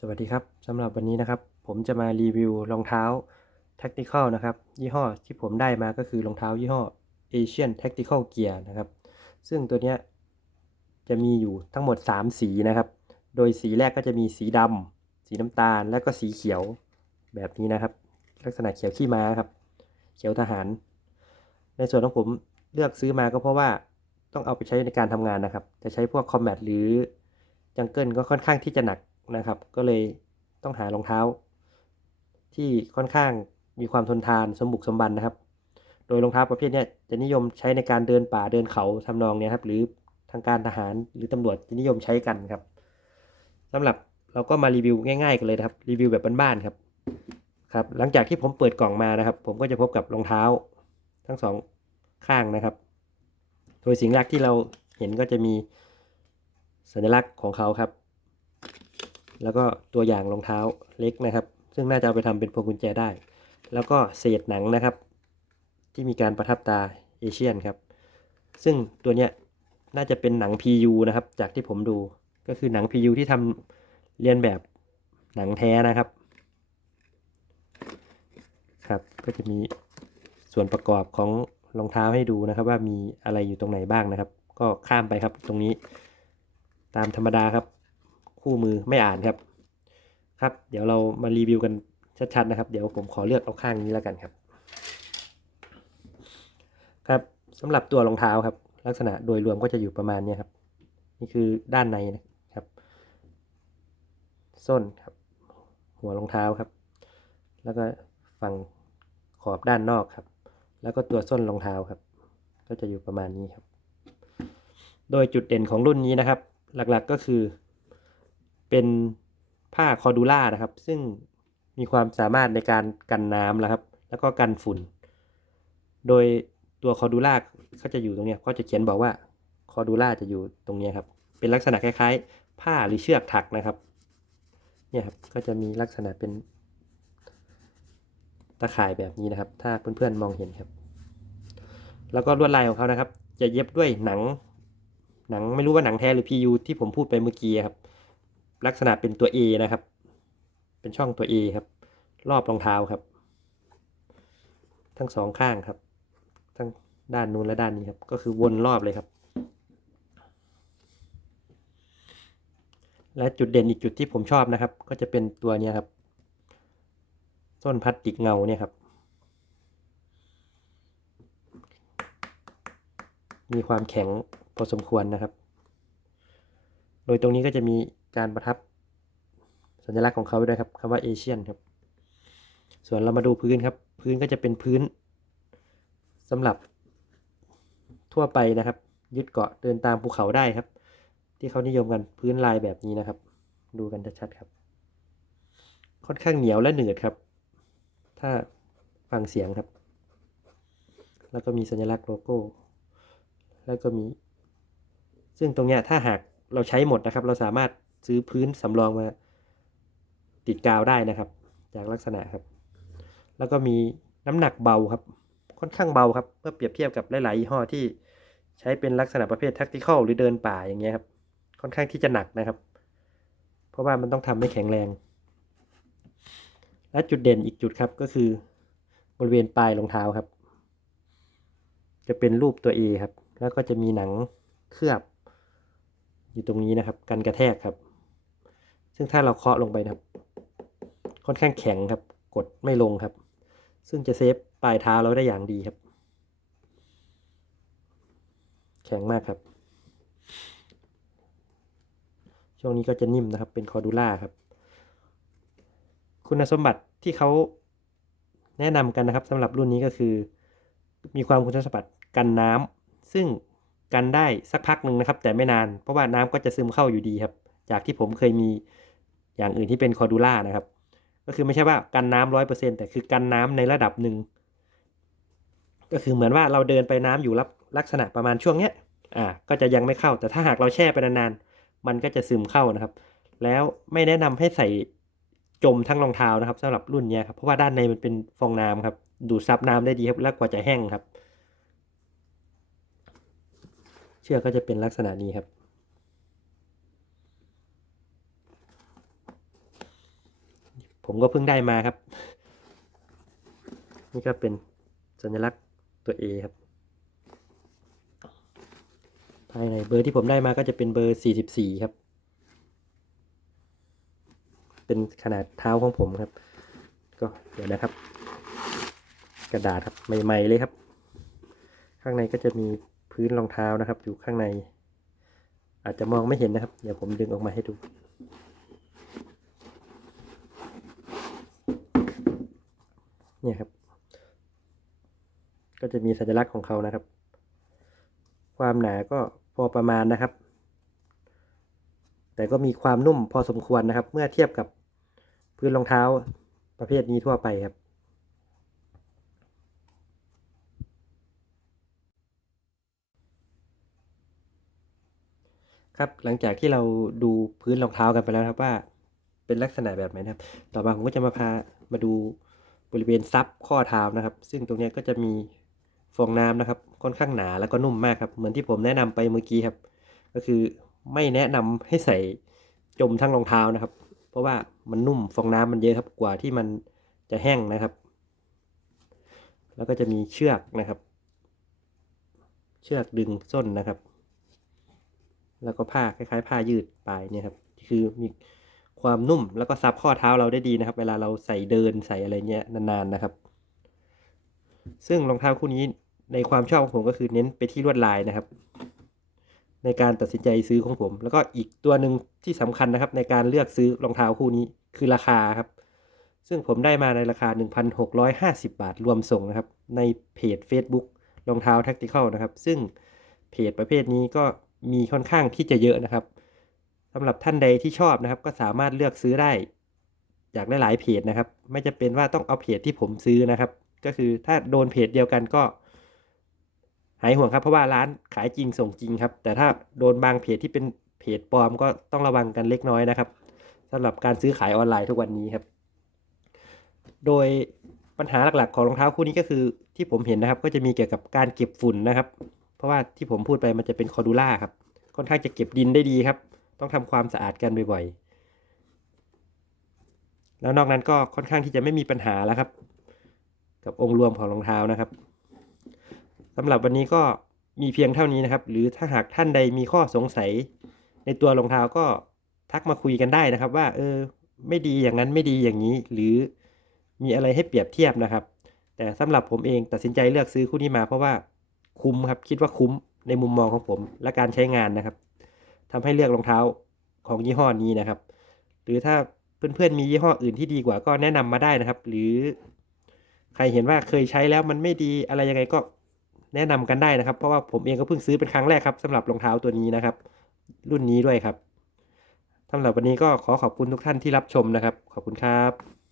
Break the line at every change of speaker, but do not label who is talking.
สวัสดีครับสำหรับวันนี้นะครับ ผมจะมารีวิวรองเท้า Tactical นะครับ ยี่ห้อที่ผมได้มาก็คือรองเท้ายี่ห้อ Asian Tactical Gear นะครับ ซึ่งตัวนี้จะมีอยู่ทั้งหมด 3 สีนะครับ โดยสีแรกก็จะมีสีดำสีน้ำตาล และก็สีเขียวแบบนี้นะครับ ลักษณะเขียวขี้ม้าครับ เขียวทหาร ในส่วนของผมเลือกซื้อมาก็เพราะว่าต้องเอาไปใช้ในการทำงานนะครับ จะใช้พวกคอมแบทหรือจังเกิลก็ค่อนข้างที่จะหนัก นะครับ ก็เลยต้องหารองเท้า ที่ค่อนข้างมีความทนทานสมบุกสมบันนะครับ โดยรองเท้าประเภทนี้จะนิยมใช้ในการเดินป่าเดินเขาทำนองนี้ครับหรือทางการทหารหรือตำรวจจะนิยมใช้กันครับสำหรับเราก็มารีวิวง่ายๆกันเลยนะครับรีวิวแบบบ้านๆครับครับหลังจากที่ผมเปิดกล่องมานะครับ ผมก็จะพบกับรองเท้าทั้งสองข้างนะครับ โดยสิ่งแรกที่เราเห็นก็จะมีสัญลักษณ์ของเขาครับ แล้วก็ตัวอย่างรองเท้าเล็กนะครับ ซึ่งน่าจะเอาไปทำเป็นพวงกุญแจได้ แล้วก็เศษหนังนะครับ ที่มีการประทับตาเอเชียนครับ ซึ่งตัวเนี้ยน่าจะเป็นหนัง PU นะครับ จากที่ผมดูก็คือหนัง PU ที่ทำเรียนแบบหนังแท้นะครับ ครับก็จะมีส่วนประกอบของรองเท้าให้ดูนะครับว่ามีอะไรอยู่ตรงไหนบ้างนะครับ ก็ข้ามไปครับตรงนี้ตามธรรมดาครับ คู่มือไม่อ่านครับ ครับ เดี๋ยวเรามารีวิวกันชัดๆนะครับ เดี๋ยวผมขอเลือกเอาข้างนี้แล้วกันครับ ครับสำหรับตัวรองเท้าครับ ลักษณะโดยรวมก็จะอยู่ประมาณนี้ครับ นี่คือด้านในนะครับ ส้นครับ หัวรองเท้าครับ แล้วก็ฝั่งขอบด้านนอกครับ แล้วก็ตัวส้นรองเท้าครับ ก็จะอยู่ประมาณนี้ครับ โดยจุดเด่นของรุ่นนี้นะครับ หลักๆก็คือ เป็นผ้าคอดูล่านะครับ ซึ่งมีความสามารถในการกันน้ำนะครับ แล้วก็กันฝุ่น โดยตัวคอดูล่าเขาจะอยู่ตรงนี้ยก็จะเขียนบอกว่าคอดูล่าจะอยู่ตรงนี้ครับ เป็นลักษณะคล้ายๆ ผ้าหรือเชือกถักนะครับ เนี่ยครับ ก็จะมีลักษณะเป็นตะข่ายแบบนี้นะครับ ถ้าเพื่อนๆมองเห็นครับ แล้วก็ลวดลายของเขานะครับ จะเย็บด้วยหนัง หนังไม่รู้ว่าหนังแท้หรือ PU ที่ผมพูดไปเมื่อกี้ครับ ลักษณะเป็นตัว A นะครับ เป็นช่องตัว A ครับ รอบรองเท้าครับ ทั้งสองข้างครับ ทั้งด้านนู้นและด้านนี้ครับ ก็คือวนรอบเลยครับ และจุดเด่นอีกจุดที่ผมชอบนะครับ ก็จะเป็นตัวนี้ครับส้นพลาสติกเงาเนี่ยครับ มีความแข็งพอสมควรนะครับ โดยตรงนี้ก็จะมี การประทับสัญลักษณ์ของเขาด้วยครับคำว่าเอเชียนครับ ส่วนเรามาดูพื้นครับ พื้นก็จะเป็นพื้นสำหรับทั่วไปนะครับ ยึดเกาะเดินตามภูเขาได้ครับ ที่เขานิยมกันพื้นลายแบบนี้นะครับ ดูกันชัดๆครับ ค่อนข้างเหนียวและหนืดครับ ถ้าฟังเสียงครับ แล้วก็มีสัญลักษณ์โลโก้ แล้วก็มี ซึ่งตรงเนี้ยถ้าหากเราใช้หมดนะครับ เราสามารถ ซื้อพื้นสำรองมาติดกาวได้นะครับ จากลักษณะครับ แล้วก็มีน้ำหนักเบาครับ ค่อนข้างเบาครับเมื่อเปรียบเทียบกับหลายๆยี่ห้อที่ใช้เป็นลักษณะประเภท tactical หรือเดินป่าอย่างเงี้ยครับค่อนข้างที่จะหนักนะครับ เพราะว่ามันต้องทำให้แข็งแรง และจุดเด่นอีกจุดครับก็คือบริเวณปลายรองเท้าครับ จะเป็นรูปตัว A ครับ แล้วก็จะมีหนังเคลือบอยู่ตรงนี้นะครับ กันกระแทกครับ ซึ่งถ้าเราเคาะลงไปนะครับ ค่อนข้างแข็งครับ กดไม่ลงครับ ซึ่งจะเซฟปลายเท้าเราได้อย่างดีครับ แข็งมากครับ ช่วงนี้ก็จะนิ่มนะครับ เป็นคอร์ดูล่าครับ คุณสมบัติที่เขาแนะนำกันนะครับสำหรับรุ่นนี้ก็คือ มีความคุณสมบัติกันน้ำซึ่งกันได้สักพักหนึ่งนะครับ แต่ไม่นานเพราะว่าน้ำก็จะซึมเข้าอยู่ดีครับ จากที่ผมเคยมี อย่างอื่นที่เป็นคอร์ดูล่านะครับ ก็คือไม่ใช่ว่ากันน้ำร้อยเปอร์เซ็นแต่คือกันน้ำในระดับหนึ่ง ก็คือเหมือนว่าเราเดินไปน้ำอยู่รับลักษณะประมาณช่วงเนี้ย อ่า ก็จะยังไม่เข้า แต่ถ้าหากเราแช่ไปนานๆ มันก็จะซึมเข้านะครับ แล้วไม่แนะนำให้ใส่จมทั้งรองเท้านะครับสำหรับรุ่นนี้ครับ เพราะว่าด้านในมันเป็นฟองน้ำครับ ดูดซับน้ำได้ดีครับ แล้วกว่าจะแห้งครับ เชือกก็จะเป็นลักษณะนี้ครับ ผมก็เพิ่งได้มาครับ นี่ก็เป็นสัญลักษณ์ตัว A ครับ ภายในเบอร์ที่ผมได้มาก็จะเป็นเบอร์ 44 ครับ เป็นขนาดเท้าของผมครับ ก็เดี๋ยวนะครับ กระดาษครับใหม่ๆเลยครับ ข้างในก็จะมีพื้นรองเท้านะครับ อยู่ข้างใน อาจจะมองไม่เห็นนะครับ เดี๋ยวผมดึงออกมาให้ดู เนี่ยครับ ก็จะมีสัญลักษณ์ของเขานะครับ ความหนาก็พอประมาณนะครับ แต่ก็มีความนุ่มพอสมควรนะครับ เมื่อเทียบกับพื้นรองเท้าประเภทนี้ทั่วไปครับครับหลังจากที่เราดูพื้นรองเท้ากันไปแล้วครับว่าเป็นลักษณะแบบไหนนะครับ ต่อมาผมก็จะมาพามาดู บริเวณซับข้อเท้านะครับ ซึ่งตรงนี้ก็จะมีฟองน้ำนะครับ ค่อนข้างหนาแล้วก็นุ่มมากครับ เหมือนที่ผมแนะนำไปเมื่อกี้ครับ ก็คือไม่แนะนำให้ใส่จมทั้งรองเท้านะครับ เพราะว่ามันนุ่มฟองน้ำมันเยอะครับกว่าที่มันจะแห้งนะครับ แล้วก็จะมีเชือกนะครับ เชือกดึงส้นนะครับ แล้วก็ผ้าคล้ายๆ ผ้ายืดปลายเนี่ยครับ คือมี ความนุ่มแล้วก็ซับข้อเท้าเราได้ดีนะครับ เวลาเราใส่เดินใส่อะไรเงี้ยนานๆนะครับ ซึ่งรองเท้าคู่นี้ในความชอบของผมก็คือเน้นไปที่ลวดลายนะครับ ในการตัดสินใจซื้อของผม แล้วก็อีกตัวหนึ่งที่สำคัญนะครับ ในการเลือกซื้อรองเท้าคู่นี้คือราคาครับ ซึ่งผมได้มาในราคา 1,650 บาทรวมส่งนะครับ ในเพจ Facebook รองเท้า Tactical นะครับ ซึ่งเพจประเภทนี้ก็มีค่อนข้างที่จะเยอะนะครับ สำหรับท่านใดที่ชอบนะครับ ก็สามารถเลือกซื้อได้จากหลายๆเพจนะครับ ไม่จะเป็นว่าต้องเอาเพจที่ผมซื้อนะครับ ก็คือถ้าโดนเพจเดียวกันก็ หายห่วงครับ เพราะว่าร้านขายจริงส่งจริงครับ แต่ถ้าโดนบางเพจที่เป็นเพจปลอมก็ต้องระวังกันเล็กน้อยนะครับสำหรับการซื้อขายออนไลน์ทุกวันนี้ครับ โดยปัญหาหลักๆ ของรองเท้าคู่นี้ก็คือที่ผมเห็นนะครับ ก็จะมีเกี่ยวกับการเก็บฝุ่นนะครับ เพราะว่าที่ผมพูดไปมันจะเป็นคอร์ดูล่าครับค่อนข้างจะเก็บดินได้ดีครับ ต้องทำความสะอาดกันบ่อยๆ แล้วนอกนั้นก็ค่อนข้างที่จะไม่มีปัญหาแล้วครับ กับองค์รวมของรองเท้านะครับสำหรับวันนี้ก็มีเพียงเท่านี้นะครับ หรือถ้าหากท่านใดมีข้อสงสัย ในตัวรองเท้าก็ทักมาคุยกันได้นะครับ ว่าเออไม่ดีอย่างนั้นไม่ดีอย่างนี้ หรือมีอะไรให้เปรียบเทียบนะครับ แต่สำหรับผมเองตัดสินใจเลือกซื้อคู่นี้มาเพราะว่าคุ้มครับคิดว่าคุ้มในมุมมองของผมและการใช้งานนะครับ ทำให้เลือกรองเท้าของยี่ห้อนี้นะครับ หรือถ้าเพื่อนๆมียี่ห้ออื่นที่ดีกว่าก็แนะนำมาได้นะครับ หรือใครเห็นว่าเคยใช้แล้วมันไม่ดีอะไรยังไงก็แนะนำกันได้นะครับ เพราะว่าผมเองก็เพิ่งซื้อเป็นครั้งแรกครับสำหรับรองเท้าตัวนี้นะครับ รุ่นนี้ด้วยครับสำหรับวันนี้ก็ขอขอบคุณทุกท่านที่รับชมนะครับ ขอบคุณครับ